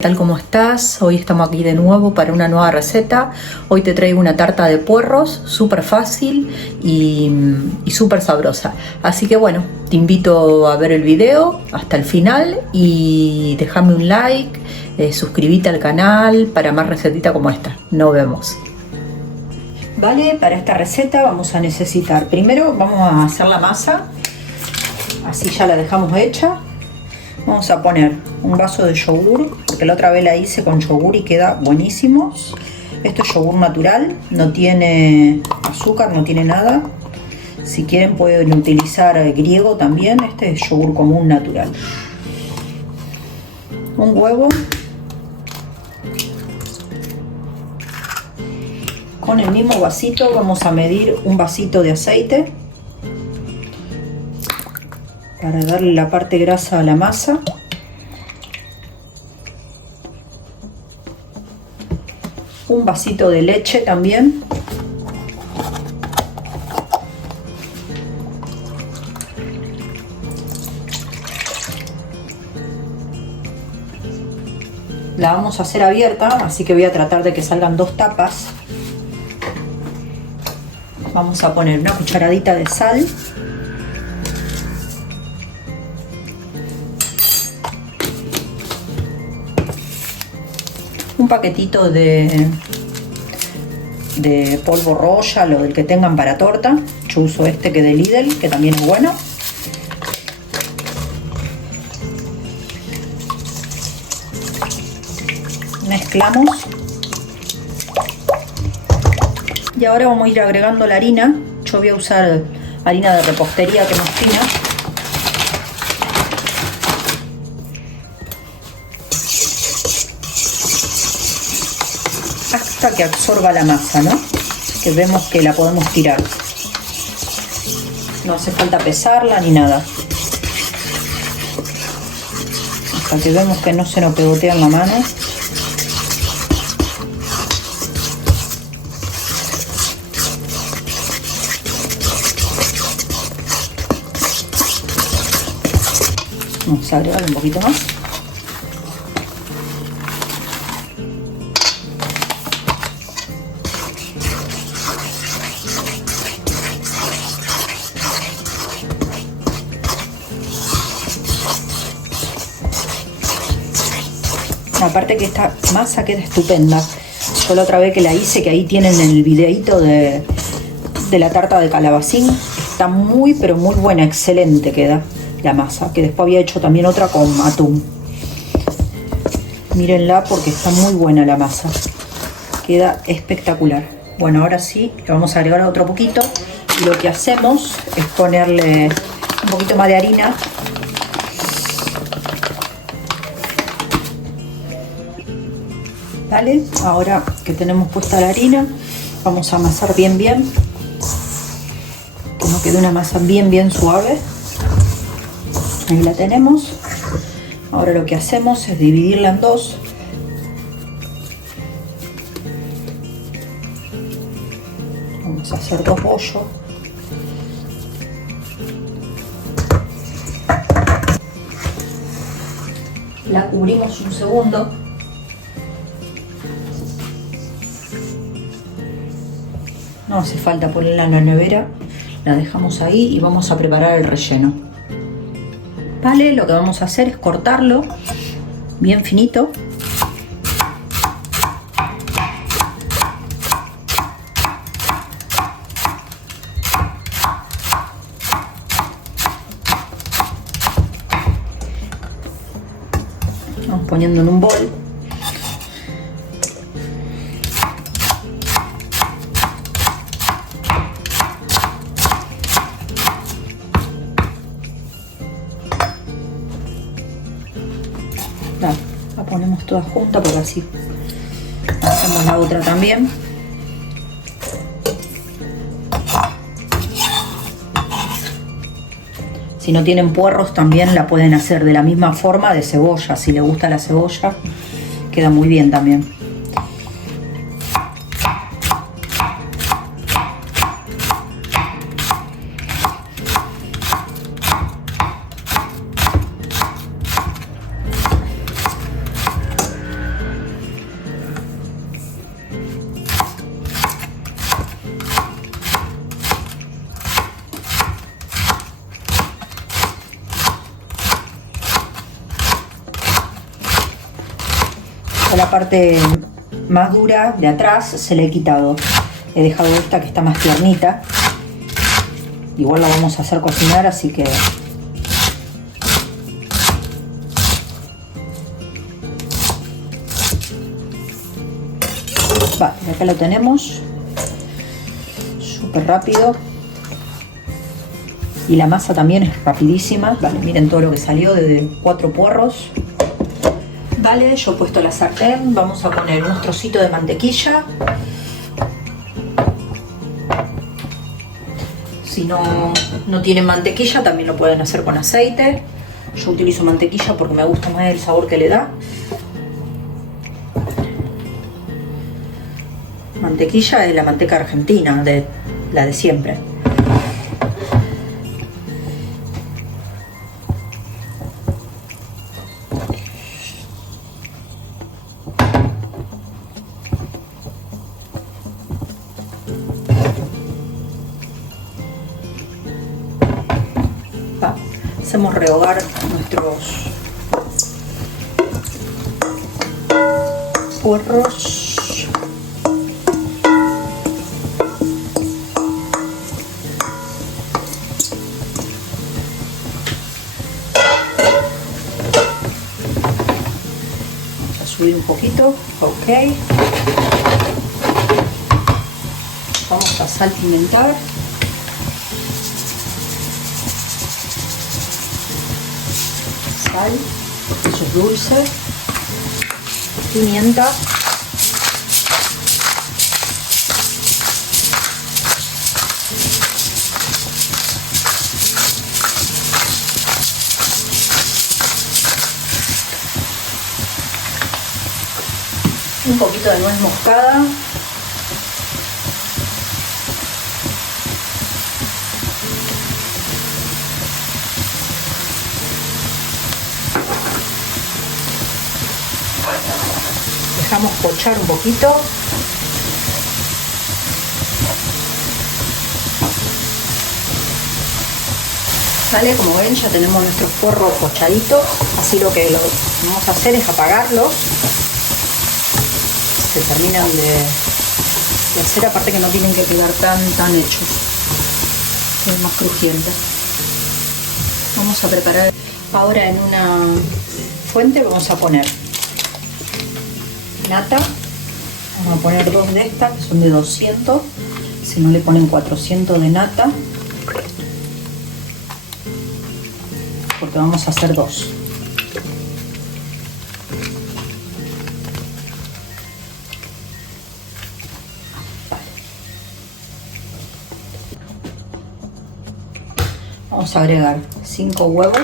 ¿Qué tal? ¿Cómo estás? Hoy estamos aquí de nuevo para una nueva receta. Hoy te traigo una tarta de puerros, súper fácil y súper sabrosa. Así que bueno, te invito a ver el video hasta el final y déjame un like, suscríbete al canal para más recetitas como esta. Nos vemos. Vale, para esta receta vamos a necesitar, primero vamos a hacer la masa, así ya la dejamos hecha. Vamos a poner un vaso de yogur, porque la otra vez la hice con yogur y queda buenísimo. Esto es yogur natural, no tiene azúcar, no tiene nada. Si quieren pueden utilizar griego también, este es yogur común natural. Un huevo. Con el mismo vasito vamos a medir un vasito de aceite, para darle la parte grasa a la masa. Un vasito de leche también. La vamos a hacer abierta, así que voy a tratar de que salgan dos tapas. Vamos a poner una cucharadita de sal. Un paquetito de polvo Royal o del que tengan para torta. Yo uso este que de Lidl, que también es bueno. Mezclamos. Y ahora vamos a ir agregando la harina. Yo voy a usar harina de repostería, que es más fina. Hasta que absorba la masa, ¿no? Que vemos que la podemos tirar. No hace falta pesarla ni nada. Hasta que vemos que no se nos pegotea en la mano. Vamos a agregar un poquito más. Aparte que esta masa queda estupenda. Yo la otra vez que la hice, que ahí tienen el videito de la tarta de calabacín, está muy pero muy buena, excelente queda la masa, que después había hecho también otra con atún. Mírenla porque está muy buena la masa, queda espectacular. Bueno, ahora sí, le vamos a agregar otro poquito y lo que hacemos es ponerle un poquito más de harina. Vale, ahora que tenemos puesta la harina, vamos a amasar bien, que nos quede una masa bien suave. Ahí la tenemos. Ahora lo que hacemos es dividirla en dos. Vamos a hacer dos bollos. La cubrimos un segundo. No hace falta ponerla en la nevera, la dejamos ahí y vamos a preparar el relleno. Vale, lo que vamos a hacer es cortarlo bien finito. Vamos poniendo en un bol. La ponemos toda junta porque así hacemos la otra también. Si no tienen puerros también la pueden hacer de la misma forma de cebolla. Si les gusta la cebolla queda muy bien también. a la parte más dura de atrás se la he quitado. He dejado esta que está más tiernita. Igual la vamos a hacer cocinar, así que va, acá lo tenemos. Súper rápido. Y la masa también es rapidísima. Vale, miren todo lo que salió de 4 puerros. Vale, yo he puesto la sartén. Vamos a poner unos trocitos de mantequilla. Si no tienen mantequilla, también lo pueden hacer con aceite. Yo utilizo mantequilla porque me gusta más el sabor que le da. Mantequilla es la manteca argentina, la de siempre. Hacemos rehogar nuestros puerros. Vamos a subir un poquito, ok. Vamos a salpimentar. Eso es dulce, pimienta, un poquito de nuez moscada, dejamos pochar un poquito. Vale, como ven ya tenemos nuestros puerros pochaditos, así lo que vamos a hacer es apagarlos. Se terminan de hacer, aparte que no tienen que quedar tan hechos, es más crujiente. Vamos a preparar ahora en una fuente, vamos a poner nata, vamos a poner 2 de estas que son de 200, si no le ponen 400 de nata, porque vamos a hacer 2. Vamos a agregar 5 huevos.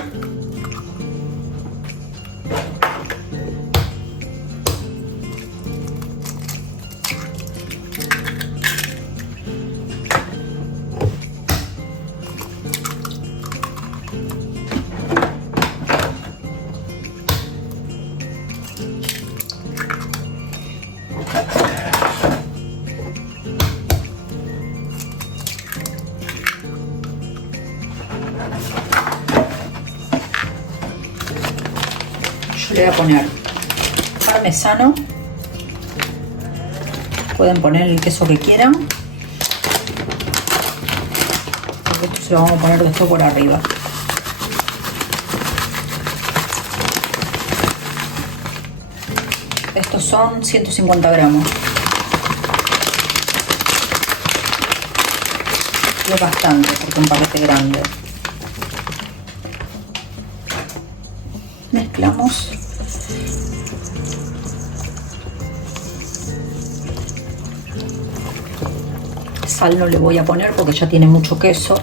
Yo le voy a poner parmesano, pueden poner el queso que quieran, esto se lo vamos a poner después por arriba. Estos son 150 gramos. Es bastante porque un paquete grande. Mezclamos. Sal no le voy a poner porque ya tiene mucho queso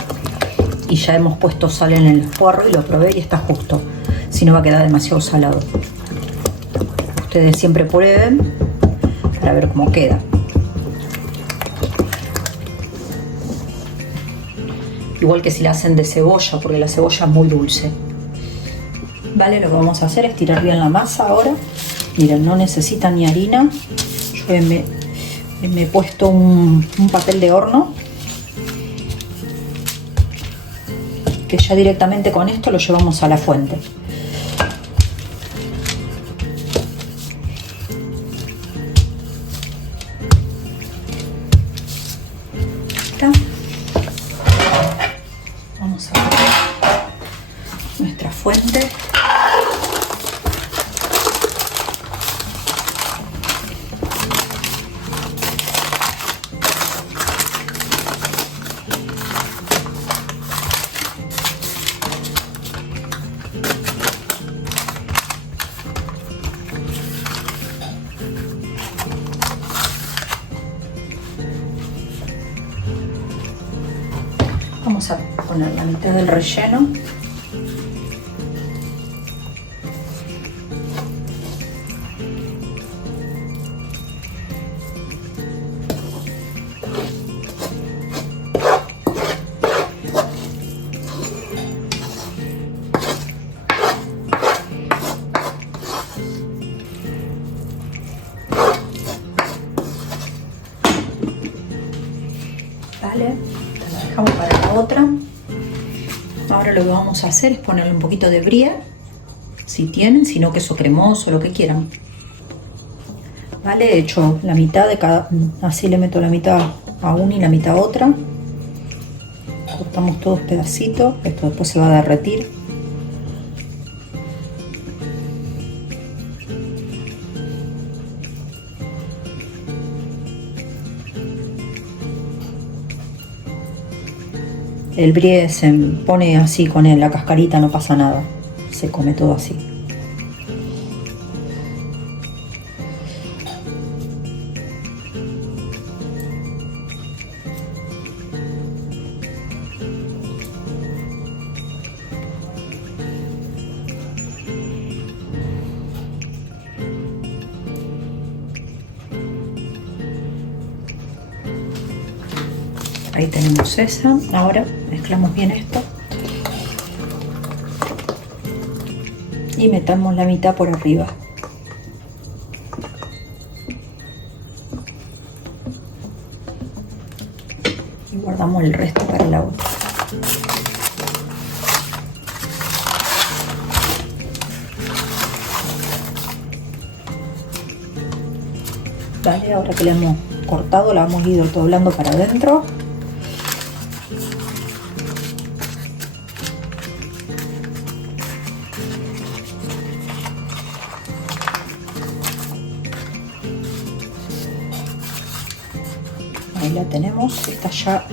y ya hemos puesto sal en el puerro y lo probé y está justo, si no va a quedar demasiado salado. Ustedes siempre prueben para ver cómo queda. Igual que si la hacen de cebolla, porque la cebolla es muy dulce. Vale, lo que vamos a hacer es tirar bien la masa ahora. Miren, no necesita ni harina. Yo me he puesto un papel de horno, que ya directamente con esto lo llevamos a la fuente. doradita. Vamos a poner nuestra fuente. Vamos a poner la mitad del relleno. Vale, la dejamos para la otra. Ahora lo que vamos a hacer es ponerle un poquito de brie, si tienen, si no queso cremoso, lo que quieran. Vale, he hecho la mitad de cada, así le meto la mitad a una y la mitad a otra. Cortamos todos pedacitos, esto después se va a derretir. El brie se pone así con la cascarita, no pasa nada, se come todo así. Ahí tenemos esa. Ahora mezclamos bien esto y metamos la mitad por arriba. Y guardamos el resto para la otra. Vale, ahora que la hemos cortado, la hemos ido doblando para adentro. Ahí la tenemos, esta ya.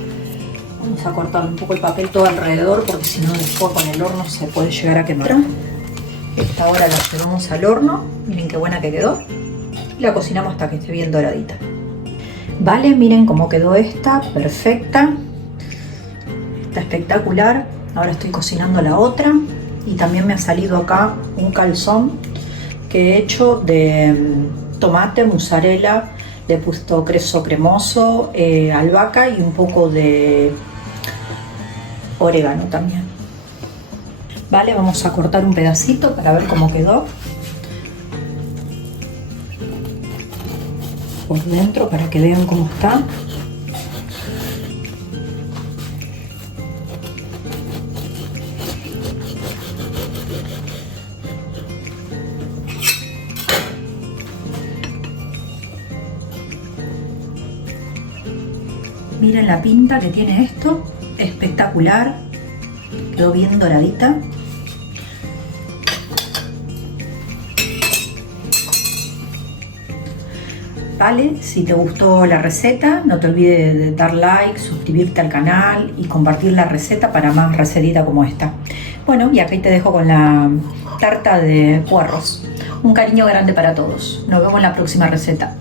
Vamos a cortar un poco el papel todo alrededor porque si no después con el horno se puede llegar a quemar. Esta ahora la llevamos al horno, miren qué buena que quedó. Y la cocinamos hasta que esté bien doradita. Vale, miren cómo quedó esta, perfecta. Está espectacular. Ahora estoy cocinando la otra. Y también me ha salido acá un calzón que he hecho de tomate, mozzarella. Le he puesto queso cremoso, albahaca y un poco de orégano también. Vale, vamos a cortar un pedacito para ver cómo quedó. Por dentro para que vean cómo está. Miren la pinta que tiene esto, espectacular, quedó bien doradita. Vale, si te gustó la receta, no te olvides de dar like, suscribirte al canal y compartir la receta para más recetita como esta. Bueno, y aquí te dejo con la tarta de puerros. Un cariño grande para todos. Nos vemos en la próxima receta.